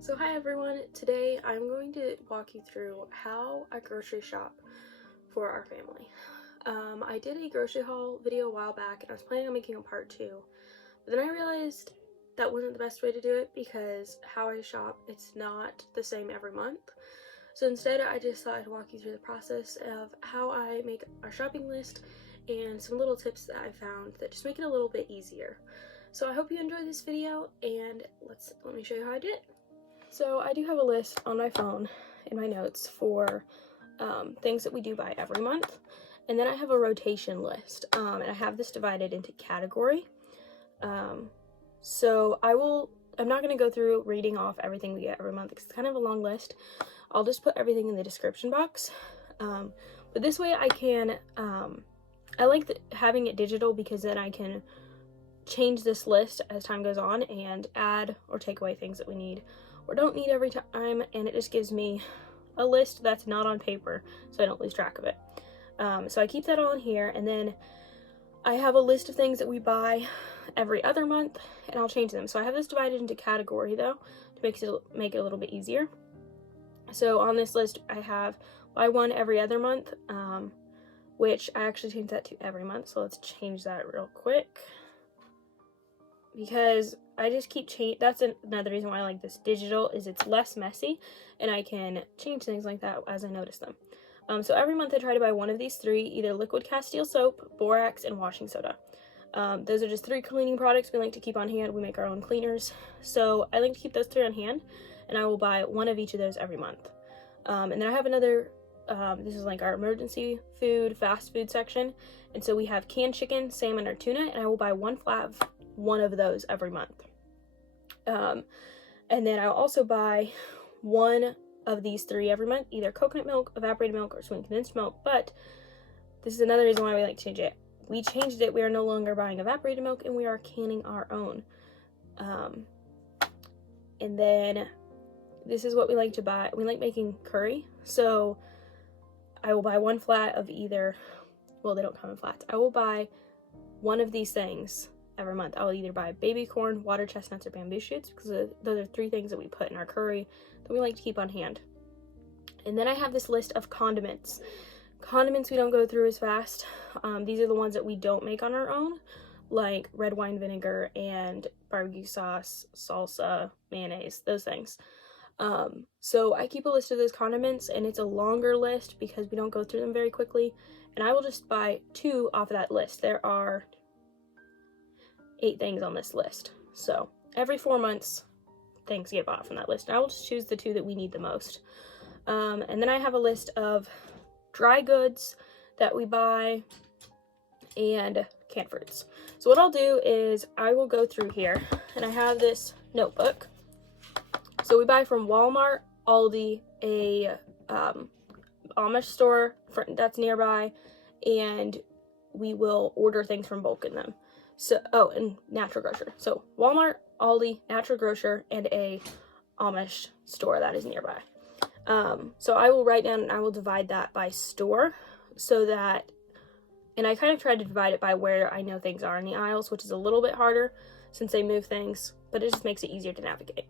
So hi everyone, today I'm going to walk you through how I grocery shop for our family. I did a grocery haul video a while back and I was planning on making a part 2, but then I realized that wasn't the best way to do it because how I shop, it's not the same every month. So instead I just thought I'd walk you through the process of how I make our shopping list and some little tips that I found that just make it a little bit easier. So I hope you enjoyed this video and let me show you how I did it. So I do have a list on my phone in my notes for things that we do buy every month. And then I have a rotation list, and I have this divided into category. So I'm not going to go through reading off everything we get every month because it's kind of a long list. I'll just put everything in the description box. But this way I can, I like having it digital because then I can change this list as time goes on and add or take away things that we need or don't need every time, and it just gives me a list that's not on paper so I don't lose track of it. So I keep that all in here, and then I have a list of things that we buy every other month and I'll change them. So I have this divided into category though to make it a little bit easier. So on this list I have buy one every other month, which I actually changed that to every month. So let's change that real quick, because I just keep that's another reason why I like this digital, is it's less messy and I can change things like that as I notice them. So every month I try to buy one of these three, either liquid castile soap, borax, and washing soda. Those are just 3 cleaning products we like to keep on hand. We make our own cleaners. So I like to keep those 3 on hand, and I will buy one of each of those every month. And then I have another, this is like our emergency food, fast food section. And so we have canned chicken, salmon, or tuna, and I will buy one of those every month. And then I'll also buy one of these 3 every month, either coconut milk, evaporated milk, or sweetened condensed milk. But this is another reason why we like to change it. We changed it. We are no longer buying evaporated milk and we are canning our own. And then this is what we like to buy. We like making curry. So I will buy one flat of either, well, they don't come in flats. I will buy one of these things every month. I'll either buy baby corn, water chestnuts, or bamboo shoots, because those are 3 things that we put in our curry that we like to keep on hand. And then I have this list of condiments. Condiments we don't go through as fast. These are the ones that we don't make on our own, like red wine vinegar and barbecue sauce, salsa, mayonnaise, those things. So I keep a list of those condiments, and it's a longer list because we don't go through them very quickly. And I will just buy 2 off of that list. There are 8 things on this list. So every 4 months, things get bought from that list. And I will just choose the 2 that we need the most. And then I have a list of dry goods that we buy and canned fruits. So what I'll do is I will go through here, and I have this notebook. So we buy from Walmart, Aldi, a Amish store that's nearby, and we will order things from bulk in them. So, and Natural Grocer. So Walmart, Aldi, Natural Grocer, and a Amish store that is nearby. So I will write down and I will divide that by store so that, and I kind of try to divide it by where I know things are in the aisles, which is a little bit harder since they move things, but it just makes it easier to navigate.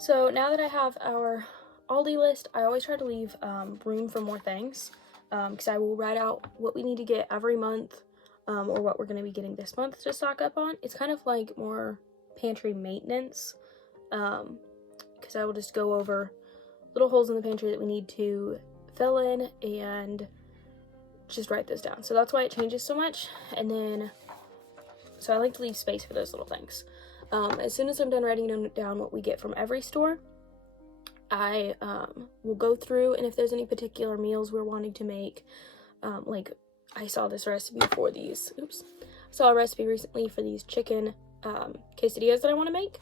So now that I have our Aldi list, I always try to leave room for more things, because I will write out what we need to get every month, or what we're going to be getting this month to stock up on. It's kind of like more pantry maintenance, because I will just go over little holes in the pantry that we need to fill in and just write those down. So that's why it changes so much. And then, so I like to leave space for those little things. As soon as I'm done writing down what we get from every store, I will go through, and if there's any particular meals we're wanting to make, like I saw this recipe for these, saw a recipe recently for these chicken quesadillas that I want to make.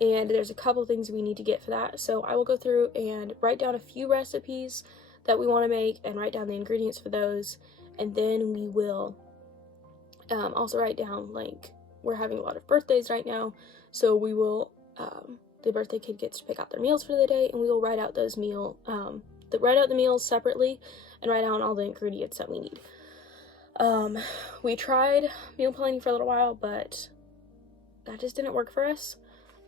and there's a couple things we need to get for that. So I will go through and write down a few recipes that we want to make and write down the ingredients for those, and then we will also write down, like, we're having a lot of birthdays right now, so we will the birthday kid gets to pick out their meals for the day, and we will write out those write out the meals separately and write down all the ingredients that we need. We tried meal planning for a little while, but that just didn't work for us.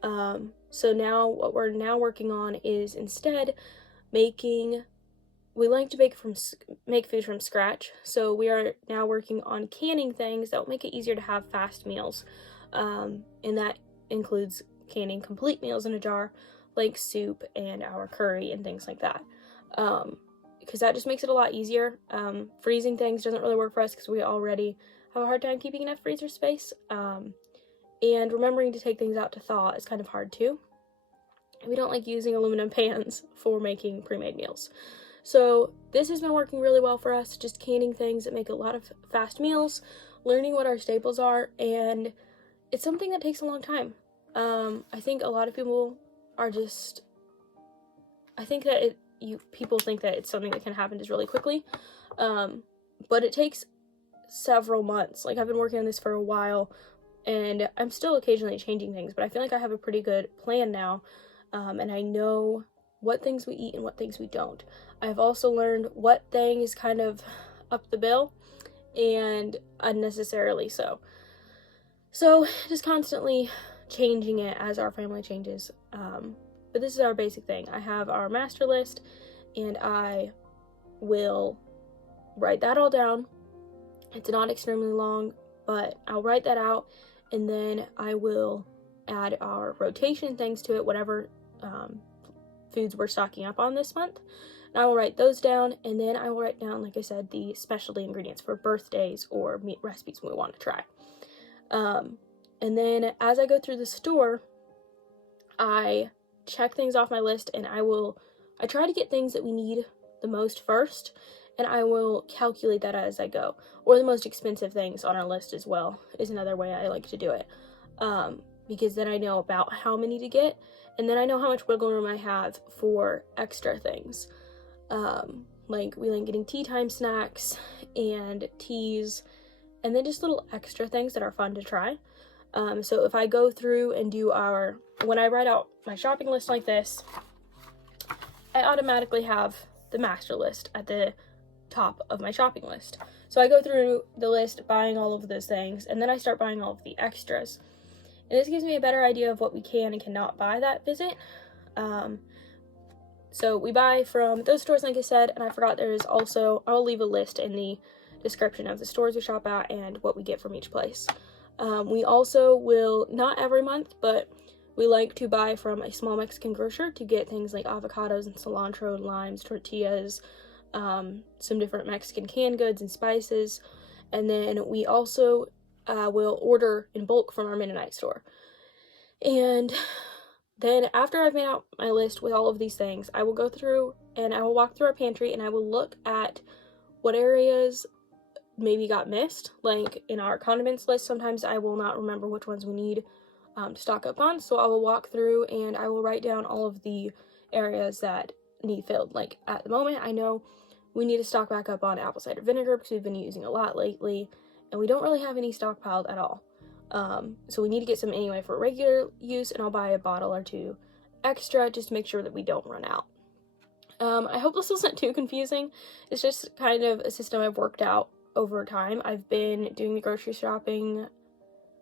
So now what we're now working on is instead we like to make food from scratch. So we are now working on canning things that will make it easier to have fast meals. And that includes canning complete meals in a jar, like soup and our curry and things like that. Because that just makes it a lot easier. Freezing things doesn't really work for us because we already have a hard time keeping enough freezer space. And remembering to take things out to thaw is kind of hard too. We don't like using aluminum pans for making pre-made meals. So this has been working really well for us, just canning things that make a lot of fast meals, learning what our staples are, and it's something that takes a long time. I think a lot of people are just, I think that people think that it's something that can happen just really quickly, but it takes several months. Like, I've been working on this for a while, and I'm still occasionally changing things, but I feel like I have a pretty good plan now, and I know what things we eat and what things we don't. I've also learned what thing is kind of up the bill and unnecessarily so. So just constantly changing it as our family changes. But this is our basic thing. I have our master list, and I will write that all down. It's not extremely long, but I'll write that out, and then I will add our rotation things to it, whatever foods we're stocking up on this month. And I will write those down, and then I will write down, like I said, the specialty ingredients for birthdays or meat recipes we want to try. And then as I go through the store, I check things off my list, and I try to get things that we need the most first, and I will calculate that as I go. Or the most expensive things on our list as well is another way I like to do it. Because then I know about how many to get, and then I know how much wiggle room I have for extra things. Like, we like getting tea time snacks and teas, and then just little extra things that are fun to try. So if I go through and when I write out my shopping list like this, I automatically have the master list at the top of my shopping list. So I go through the list buying all of those things, and then I start buying all of the extras. And this gives me a better idea of what we can and cannot buy that visit. So we buy from those stores, like I said, and I forgot there is also, I'll leave a list in the description of the stores we shop at and what we get from each place. We also will, not every month, but we like to buy from a small Mexican grocer to get things like avocados and cilantro, limes, tortillas, some different Mexican canned goods and spices. And then we also will order in bulk from our Mennonite store. And then after I've made out my list with all of these things, I will go through and I will walk through our pantry, and I will look at what areas maybe got missed. Like in our condiments list, sometimes I will not remember which ones we need to stock up on, so I will walk through and I will write down all of the areas that need filled. Like at the moment, I know we need to stock back up on apple cider vinegar because we've been using a lot lately, and we don't really have any stockpiled at all. So we need to get some anyway for regular use, and I'll buy a bottle or two extra just to make sure that we don't run out. I hope this wasn't too confusing. It's just kind of a system I've worked out over time. I've been doing the grocery shopping,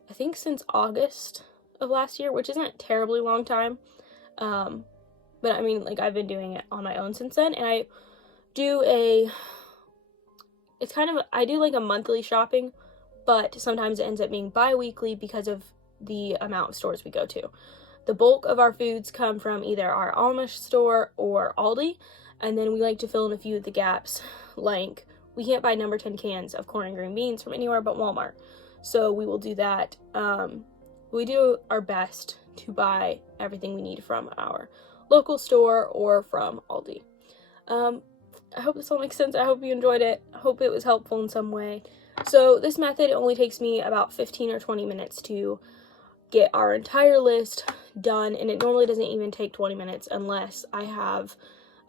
I think, since August of last year, which isn't a terribly long time. But I mean, like, I've been doing it on my own since then, and I do like a monthly shopping, but sometimes it ends up being bi-weekly because of the amount of stores we go to. The bulk of our foods come from either our Amish store or Aldi, and then we like to fill in a few of the gaps. Like, we can't buy number 10 cans of corn and green beans from anywhere but Walmart, so we will do that. We do our best to buy everything we need from our local store or from Aldi. I hope this all makes sense. I hope you enjoyed it. I hope it was helpful in some way. So this method only takes me about 15 or 20 minutes to get our entire list done, and it normally doesn't even take 20 minutes unless I have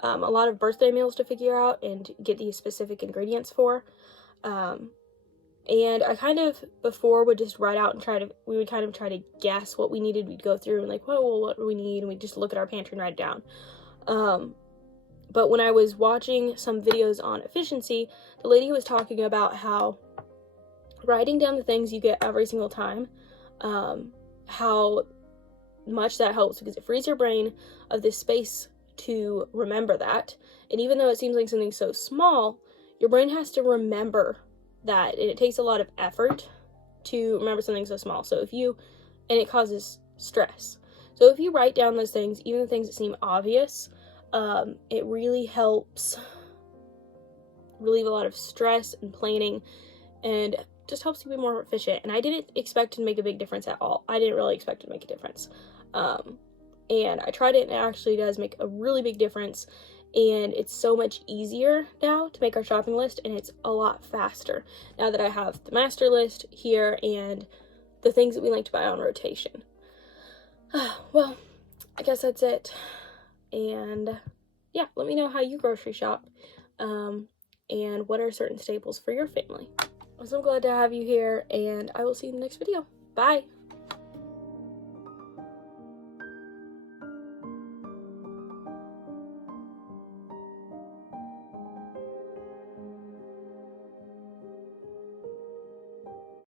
a lot of birthday meals to figure out and get these specific ingredients for. And I kind of, before, would just write out and we would kind of try to guess what we needed. We'd go through and like, well, what do we need? And we'd just look at our pantry and write it down. But when I was watching some videos on efficiency, the lady was talking about how writing down the things you get every single time, how much that helps, because it frees your brain of this space to remember that. And even though it seems like something so small, your brain has to remember that, and it takes a lot of effort to remember something so small. So and it causes stress. So if you write down those things, even the things that seem obvious, it really helps relieve a lot of stress and planning, and just helps you be more efficient. And I didn't expect it to make a big difference at all. I didn't really expect it to make a difference. And I tried it, and it actually does make a really big difference. And it's so much easier now to make our shopping list, and it's a lot faster now that I have the master list here and the things that we like to buy on rotation. Well, I guess that's it. And yeah, let me know how you grocery shop, and what are certain staples for your family. I'm so glad to have you here, and I will see you in the next video. Bye!